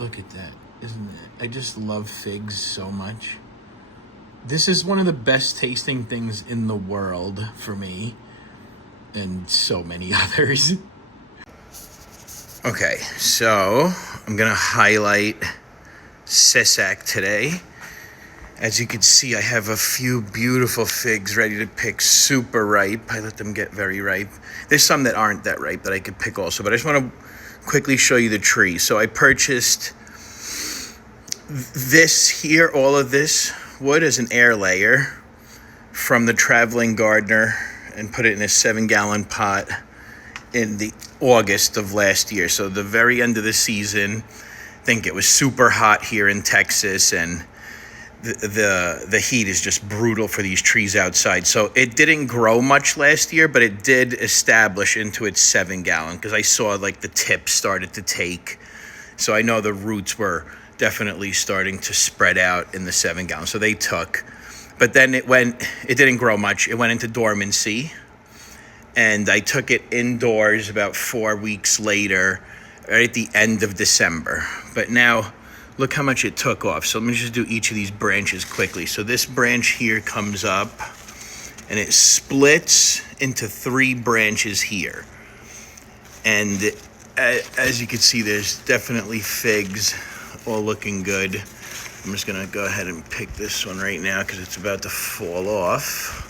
Look at that, isn't it? I just love figs so much. This is one of the best tasting things in the world for me, and so many others. Okay, so I'm gonna highlight Cessac today. As you can see, I have a few beautiful figs ready to pick, super ripe. I let them get very ripe. There's some that aren't that ripe that I could pick also, but I just want to quickly show you the tree. So I purchased this here, all of this wood as an air layer from the Traveling Gardener, and put it in a 7-gallon pot in the August of last year. So the very end of the season, I think it was super hot here in Texas, and the heat is just brutal for these trees outside. So it didn't grow much last year, but it did establish into its 7-gallon, because I saw like the tips started to take. So I know the roots were definitely starting to spread out in the 7-gallon. So they took, but then it didn't grow much. It went into dormancy, and I took it indoors about 4 weeks later, right at the end of December. But now look how much it took off. So let me just do each of these branches quickly. So this branch here comes up and it splits into 3 branches here. And as you can see, there's definitely figs, all looking good. I'm just gonna go ahead and pick this one right now because it's about to fall off.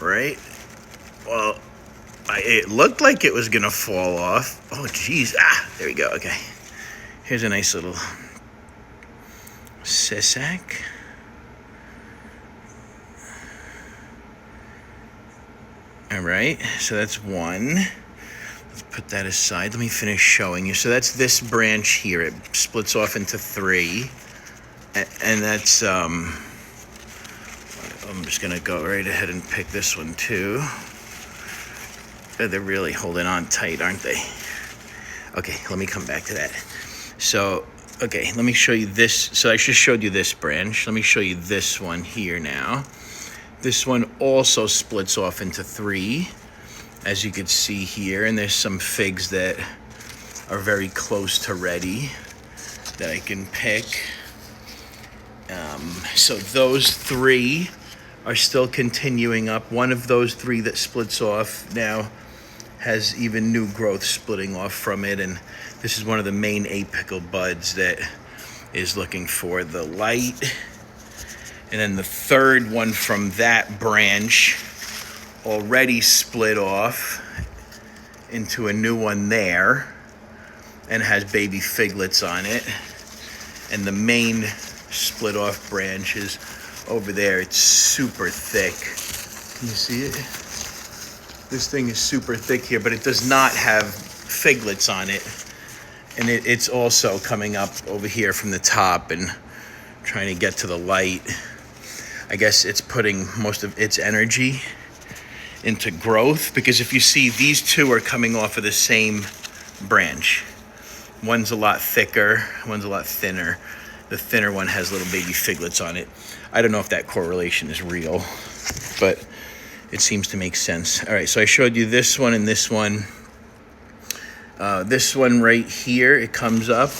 Right? Well, it looked like it was gonna fall off. Oh geez, there we go, okay. Here's a nice little Cessac. All right, so that's one. Let's put that aside. Let me finish showing you. So that's this branch here. It splits off into 3. And that's, I'm just gonna go right ahead and pick this one too. They're really holding on tight, aren't they? Okay, let me come back to that. So, okay, let me show you this. So I just showed you this branch. Let me show you this one here now. This one also splits off into 3, as you can see here. And there's some figs that are very close to ready that I can pick. So those 3 are still continuing up. One of those 3 that splits off now has even new growth splitting off from it, and this is one of the main apical buds that is looking for the light. And then the third one from that branch already split off into a new one there and has baby figlets on it. And the main split off branch is over there. It's super thick. Can you see it? This thing is super thick here, but it does not have figlets on it. And it's also coming up over here from the top and trying to get to the light. I guess it's putting most of its energy into growth, because if you see, these 2 are coming off of the same branch. One's a lot thicker, one's a lot thinner. The thinner one has little baby figlets on it. I don't know if that correlation is real, but it seems to make sense. All right, so I showed you this one and this one. This one right here, it comes up.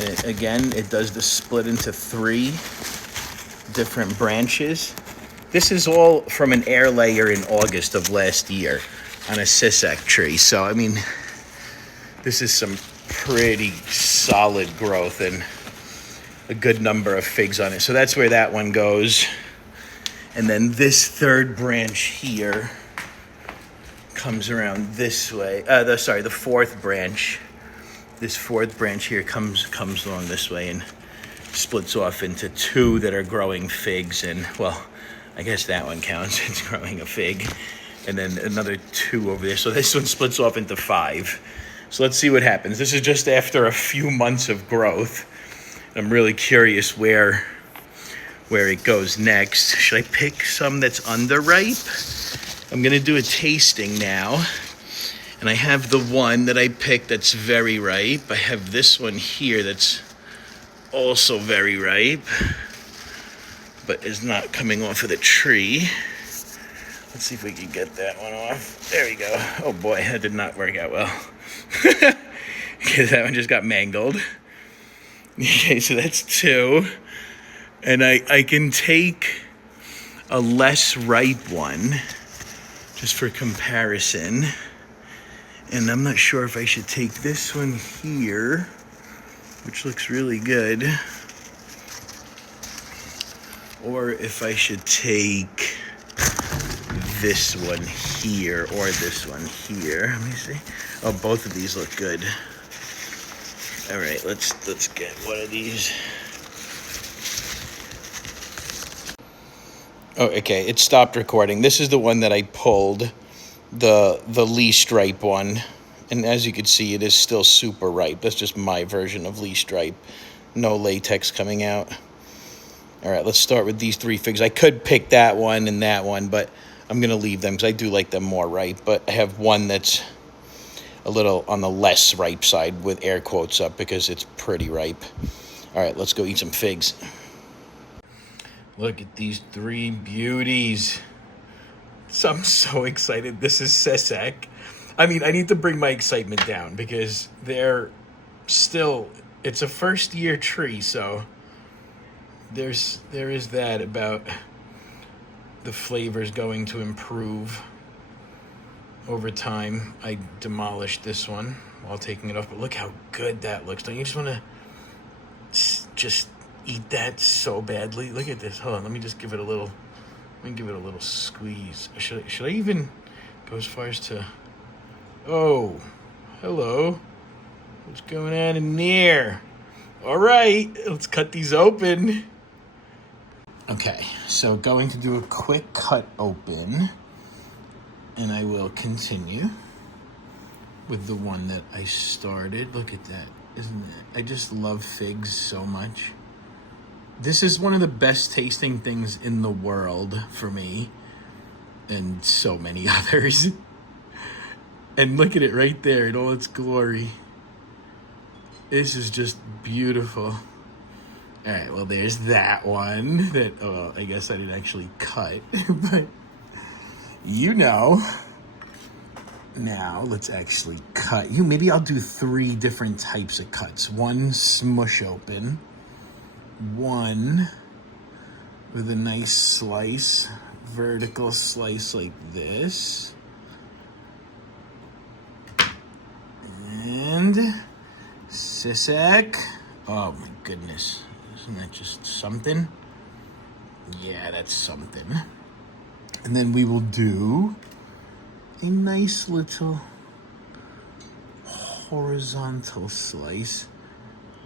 And again, it does the split into 3 different branches. This is all from an air layer in August of last year on a Cessac tree. So, I mean, this is some pretty solid growth and a good number of figs on it. So that's where that one goes. And then this third branch here comes around this way. The 4th branch. This 4th branch here comes along this way and splits off into 2 that are growing figs. And, well, I guess that one counts. It's growing a fig. And then another 2 over there. So this one splits off into 5. So let's see what happens. This is just after a few months of growth. I'm really curious where it goes next. Should I pick some that's underripe? I'm gonna do a tasting now. And I have the one that I picked that's very ripe. I have this one here that's also very ripe, but is not coming off of the tree. Let's see if we can get that one off. There we go. Oh boy, that did not work out well. because that one just got mangled. Okay, so that's 2. And I can take a less ripe one just for comparison. And I'm not sure if I should take this one here, which looks really good, or if I should take this one here or this one here. Let me see. Oh, both of these look good. All right, let's get one of these. Oh, okay, it stopped recording. This is the one that I pulled, the least ripe one. And as you can see, it is still super ripe. That's just my version of least ripe. No latex coming out. All right, let's start with these 3 figs. I could pick that one, but I'm going to leave them because I do like them more ripe. But I have one that's a little on the less ripe side with air quotes up because it's pretty ripe. All right, let's go eat some figs. Look at these 3 beauties. So I'm so excited. This is Cessac. I mean, I need to bring my excitement down because they're still, it's a first year tree, so there is that about the flavors going to improve over time. I demolished this one while taking it off, but look how good that looks. Don't you just want to just eat that so badly? Look at this. Hold on, let me give it a little squeeze. Should I even go as far as to, oh, hello, what's going on in there? All right, let's cut these open. Okay, so going to do a quick cut open, and I will continue with the one that I started. Look at that. Isn't it? I just love figs so much. This is one of the best tasting things in the world for me, and so many others. And look at it right there in all its glory. This is just beautiful. All right, well, there's that one that, oh, I guess I didn't actually cut, but you know. Now, let's actually cut you. Maybe I'll do 3 different types of cuts. One smush open, one with a nice slice, vertical slice like this, and Cessac. Oh my goodness. Isn't that just something? Yeah, that's something. And then we will do a nice little horizontal slice.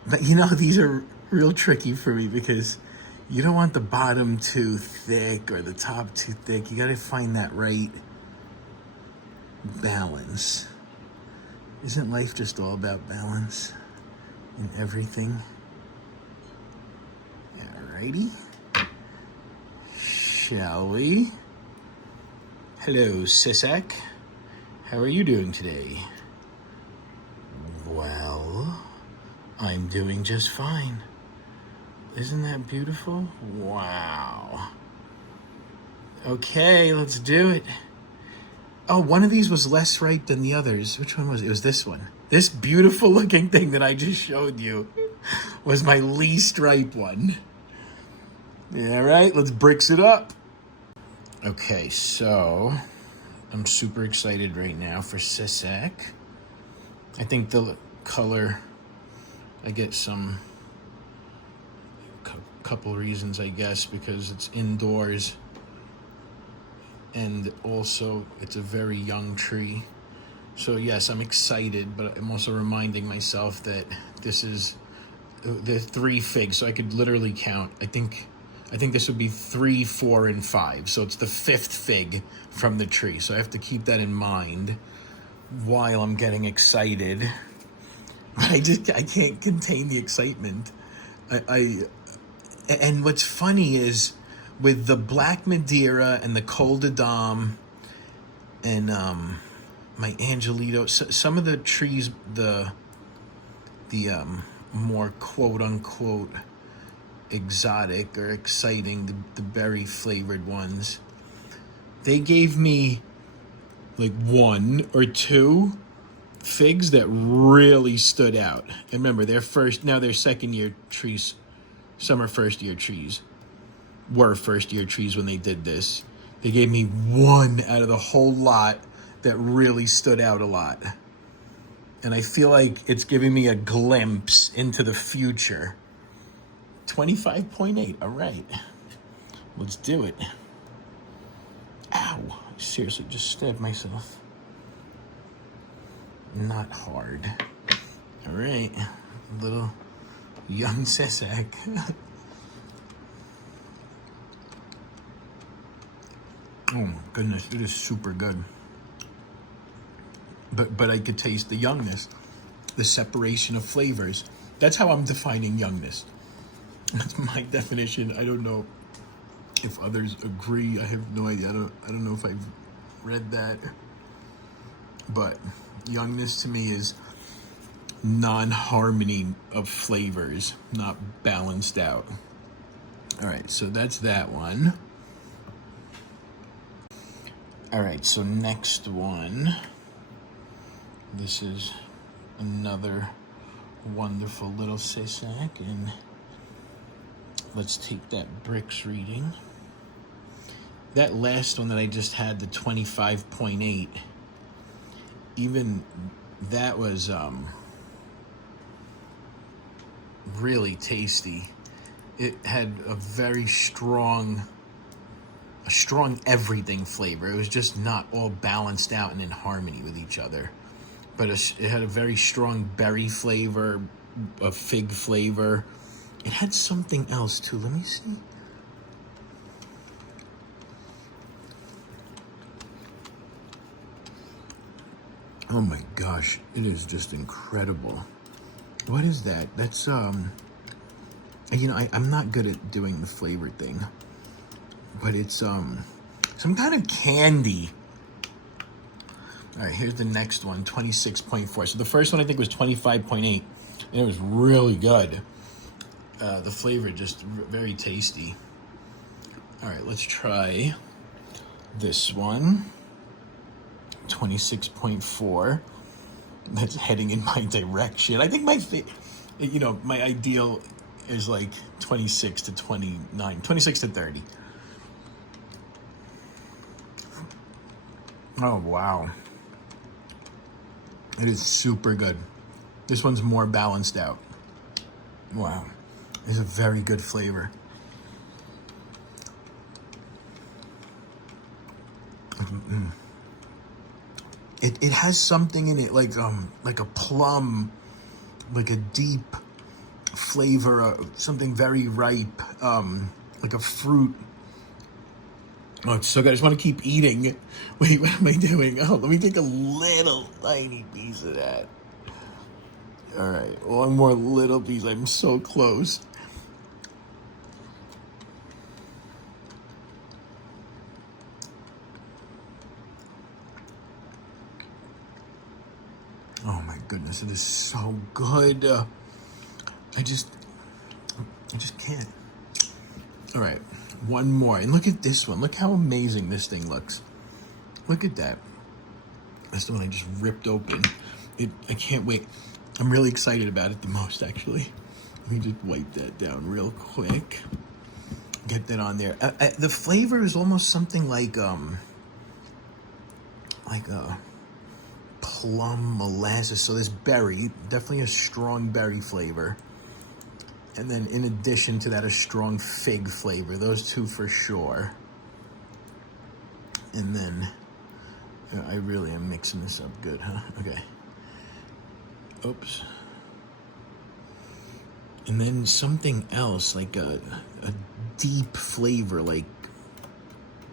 But you know, these are real tricky for me because you don't want the bottom too thick or the top too thick. You gotta find that right balance. Isn't life just all about balance in everything? Alrighty. Shall we? Hello, Cessac. How are you doing today? Well, I'm doing just fine. Isn't that beautiful? Wow. Okay, let's do it. Oh, one of these was less ripe than the others. Which one was it? It was this one. This beautiful looking thing that I just showed you was my least ripe one. All right, let's bricks it up. Okay, so I'm super excited right now for Cessac. I think the color, I get some couple reasons, I guess, because it's indoors and also it's a very young tree. So yes, I'm excited, but I'm also reminding myself that this is the 3 figs, so I could literally count. I think this would be 3, 4, and 5. So it's the 5th fig from the tree. So I have to keep that in mind while I'm getting excited. But I can't contain the excitement. And what's funny is with the Black Madeira and the Col de Dame and my Angelito, some of the trees, the more quote unquote exotic or exciting, the berry flavored ones, they gave me like 1 or 2 figs that really stood out. And remember, they're second year trees. Some are first year trees. Were first year trees when they did this. They gave me one out of the whole lot that really stood out a lot. And I feel like it's giving me a glimpse into the future. 25.8, all right. Let's do it. Ow, seriously, just stabbed myself. Not hard. All right, little young Cessac. Oh my goodness, it is super good. But I could taste the youngness, the separation of flavors. That's how I'm defining youngness. That's my definition. I don't know if others agree. I have no idea. I don't know if I've read that. But youngness to me is non-harmony of flavors, not balanced out. All right, so that's that one. All right, so next one. This is another wonderful little Cessac, and let's take that bricks reading. That last one that I just had, the 25.8, even that was really tasty. It had a very strong everything flavor. It was just not all balanced out and in harmony with each other. But it had a very strong berry flavor, a fig flavor. It had something else too. Let me see. Oh my gosh, it is just incredible. What is that? That's you know, I'm not good at doing the flavor thing, but it's some kind of candy. All right, here's the next one, 26.4. So the first one I think was 25.8, and it was really good. The flavor just very tasty. All right, let's try this one, 26.4. That's heading in my direction. I think my ideal is like 26 to 29, 26 to 30. Oh, wow. It is super good. This one's more balanced out. Wow. It's a very good flavor. It has something in it like a plum, like a deep flavor, something very ripe, like a fruit. Oh, it's so good. I just want to keep eating. Wait, what am I doing? Oh, let me take a little tiny piece of that. All right, one more little piece. I'm so close. Oh my goodness, it is so good. I just can't. All right, one more. And look at this one. Look how amazing this thing looks. Look at that. That's the one I just ripped open. I can't wait. I'm really excited about it the most, actually. Let me just wipe that down real quick. Get that on there. The flavor is almost something like a plum molasses. So this berry, definitely a strong berry flavor. And then in addition to that, a strong fig flavor. Those two for sure. And then, I really am mixing this up good, huh? Okay. Oops. And then something else, like a deep flavor, like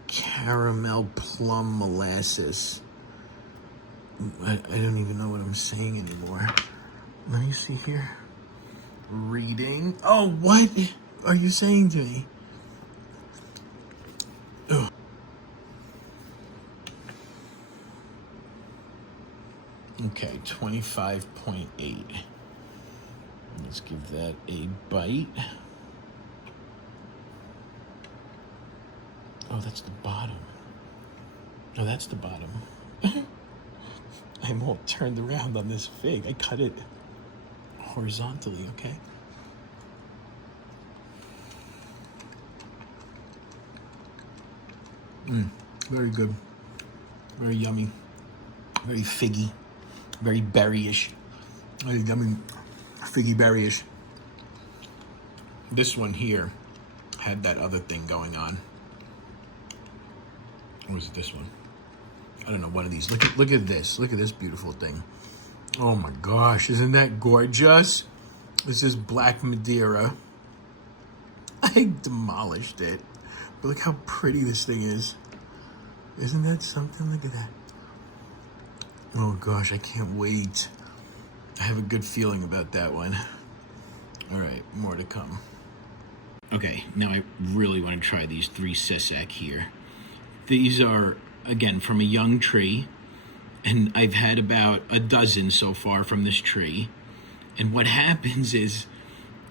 caramel plum molasses. I don't even know what I'm saying anymore. Let me see here. Reading. Oh, what are you saying to me? Ugh. Okay, 25.8. Let's give that a bite. Oh, that's the bottom. Oh, that's the bottom. I'm all turned around on this fig. I cut it horizontally, okay? Very good. Very yummy. Very figgy. Very berry-ish. Very yummy. Figgy berry-ish. This one here had that other thing going on. Or was it this one? I don't know, one of these. Look at this. Look at this beautiful thing. Oh my gosh, isn't that gorgeous? This is Black Madeira. I demolished it. But look how pretty this thing is. Isn't that something? Look at that. Oh gosh, I can't wait. I have a good feeling about that one. All right, more to come. Okay, now I really want to try these 3 Cessac here. These are, again, from a young tree, and I've had about a dozen so far from this tree. And what happens is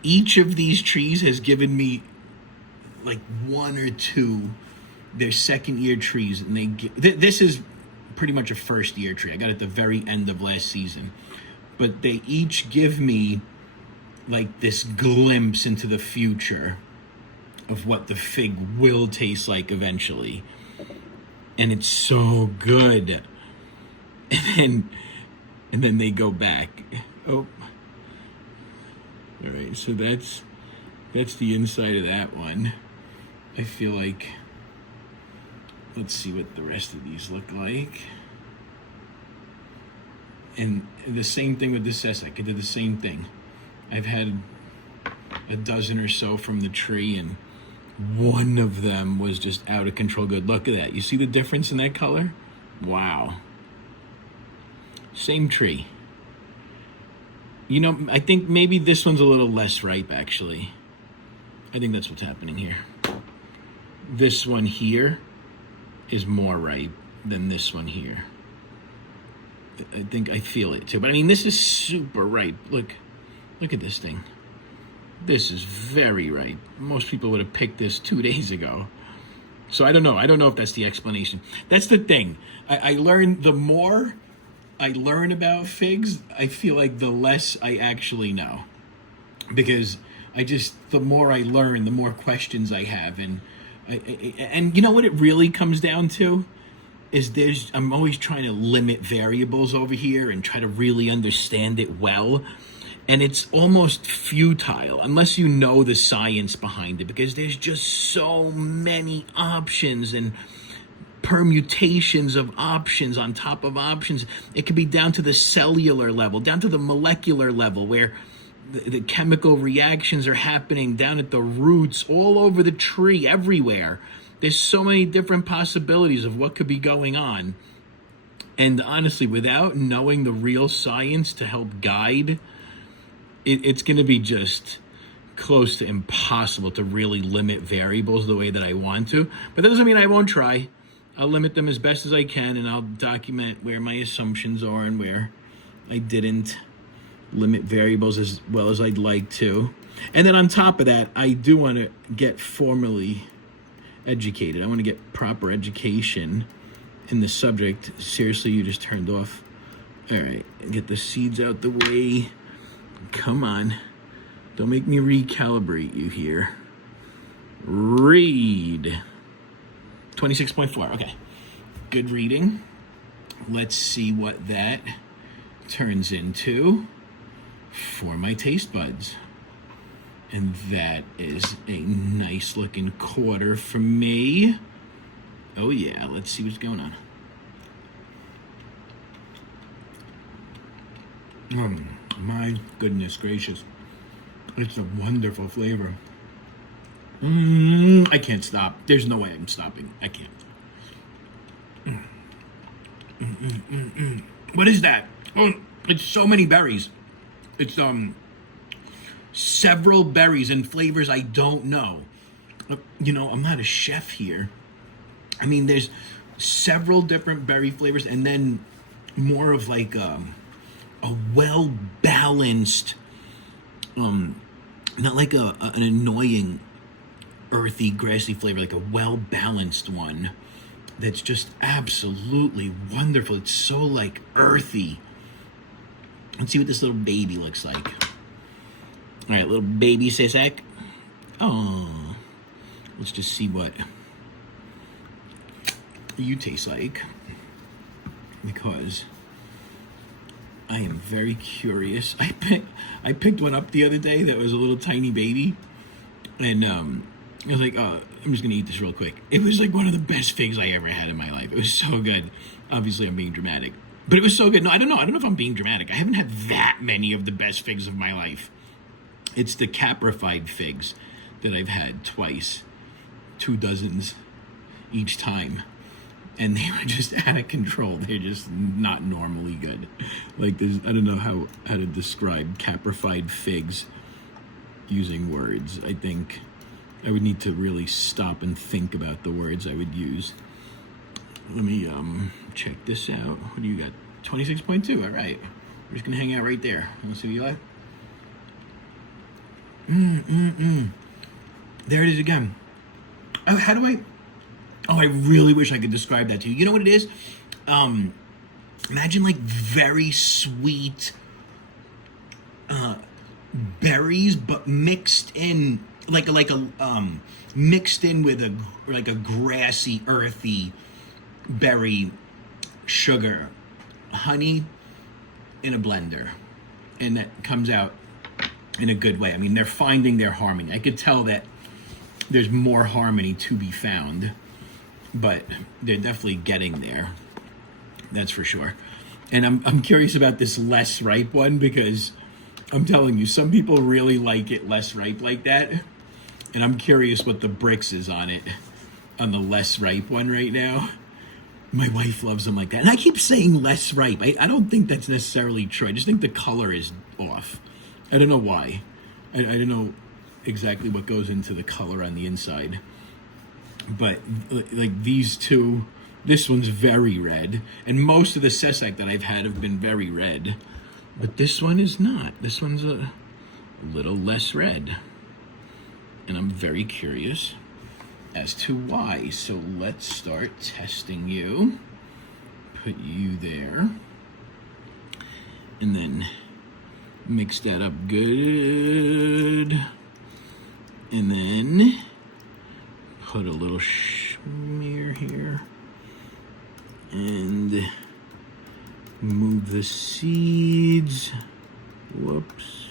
each of these trees has given me like 1 or 2. They're second-year trees, and this is pretty much a first-year tree. I got it at the very end of last season. But they each give me like this glimpse into the future of what the fig will taste like eventually. And it's so good. And then they go back. Oh. All right, so that's the inside of that one. I feel like, let's see what the rest of these look like. And the same thing with the Cessac. I did the same thing. I've had a dozen or so from the tree, and one of them was just out of control good. Look at that. You see the difference in that color? Wow. Same tree. You know, I think maybe this one's a little less ripe, actually. I think that's what's happening here. This one here is more ripe than this one here. I think I feel it too. But I mean, this is super ripe. Look at this thing. This is very ripe. Most people would have picked this 2 days ago. So I don't know. I don't know if that's the explanation. That's the thing. I learn, the more I learn about figs, I feel like the less I actually know. Because the more I learn, the more questions I have. And you know what it really comes down to? I'm always trying to limit variables over here and try to really understand it well. And it's almost futile unless you know the science behind it, because there's just so many options and permutations of options on top of options. It could be down to the cellular level, down to the molecular level, where the chemical reactions are happening down at the roots, all over the tree, everywhere. There's so many different possibilities of what could be going on. And honestly, without knowing the real science to help guide, it's going to be just close to impossible to really limit variables the way that I want to. But that doesn't mean I won't try. I'll limit them as best as I can, and I'll document where my assumptions are and where I didn't limit variables as well as I'd like to. And then on top of that, I do want to get formally educated. I want to get proper education in the subject. Seriously, you just turned off. All right, get the seeds out the way. Come on. Don't make me recalibrate you here. Read. 26.4. Okay. Good reading. Let's see what that turns into for my taste buds. And that is a nice looking quarter for me. Oh yeah, let's see what's going on. My goodness gracious. It's a wonderful flavor. I can't stop. There's no way I'm stopping. I can't. What is that? Oh, it's so many berries. It's several berries and flavors I don't know. You know, I'm not a chef here. I mean, there's several different berry flavors, and then more of like a well-balanced, not like an annoying, earthy, grassy flavor, like a well-balanced one that's just absolutely wonderful. It's so like earthy. Let's see what this little baby looks like. All right, little baby Cessac. Oh, let's just see what you taste like, because I am very curious. I picked one up the other day that was a little tiny baby, and I was like, oh, I'm just gonna eat this real quick. It was like one of the best figs I ever had in my life. It was so good. Obviously, I'm being dramatic, but it was so good. No, I don't know if I'm being dramatic. I haven't had that many of the best figs of my life. It's the caprified figs that I've had twice, 2 dozens each time. And they were just out of control. They're just not normally good. Like, I don't know how to describe caprified figs using words. I think I would need to really stop and think about the words I would use. Let me check this out. What do you got? 26.2. All right. We're just gonna hang out right there. Let's see what you like. There it is again. Oh, how do I? Oh, I really wish I could describe that to you. You know what it is? Imagine like very sweet berries, but mixed in mixed in with a grassy, earthy berry sugar, honey in a blender, and that comes out in a good way. I mean, they're finding their harmony. I could tell that there's more harmony to be found, but they're definitely getting there. That's for sure. And I'm curious about this less ripe one, because I'm telling you, some people really like it less ripe like that. And I'm curious what the bricks is on it, on the less ripe one right now. My wife loves them like that. And I keep saying less ripe. I don't think that's necessarily true. I just think the color is off. I don't know why. I don't know exactly what goes into the color on the inside. But like these two, this one's very red. And most of the Cessac that I've had have been very red. But this one is not. This one's a little less red. And I'm very curious as to why. So let's start testing you. Put you there. And then mix that up good. And then put a little smear here. And move the seeds. Whoops.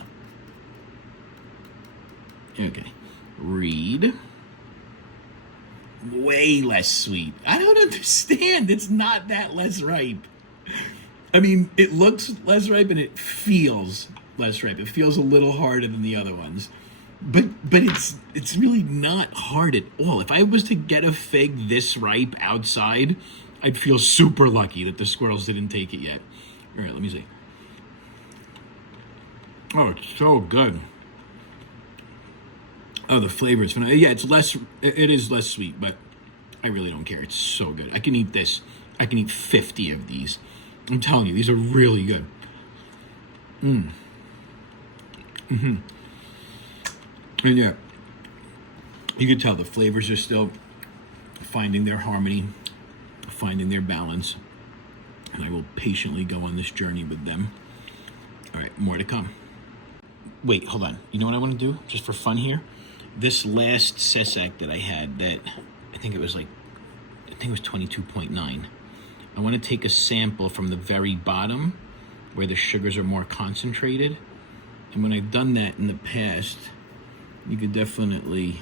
Okay. Read. Way less sweet. I don't understand. It's not that less ripe. I mean, it looks less ripe and it feels less ripe. It feels a little harder than the other ones. But it's really not hard at all. If I was to get a fig this ripe outside, I'd feel super lucky that the squirrels didn't take it yet. All right, let me see. Oh, it's so good. Oh, the flavor is phenomenal. Yeah, it is less sweet, but I really don't care. It's so good. I can eat this. I can eat 50 of these. I'm telling you, these are really good. And yeah, you can tell the flavors are still finding their harmony, finding their balance. And I will patiently go on this journey with them. All right, more to come. Wait, hold on. You know what I want to do, just for fun here? This last Cessac that I had, that I think it was 22.9. I want to take a sample from the very bottom where the sugars are more concentrated. And when I've done that in the past, you could definitely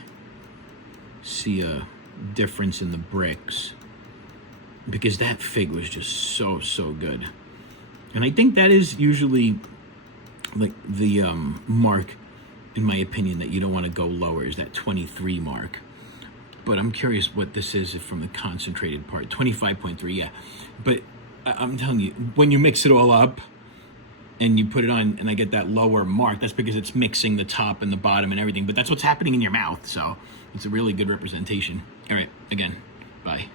see a difference in the bricks, because that fig was just so good. And I think that is usually like the mark, in my opinion, that you don't want to go lower, is that 23 mark. But I'm curious what this is from the concentrated part. 25.3, yeah. But I'm telling you, when you mix it all up and you put it on and I get that lower mark, that's because it's mixing the top and the bottom and everything. But that's what's happening in your mouth, so it's a really good representation. All right, again, bye.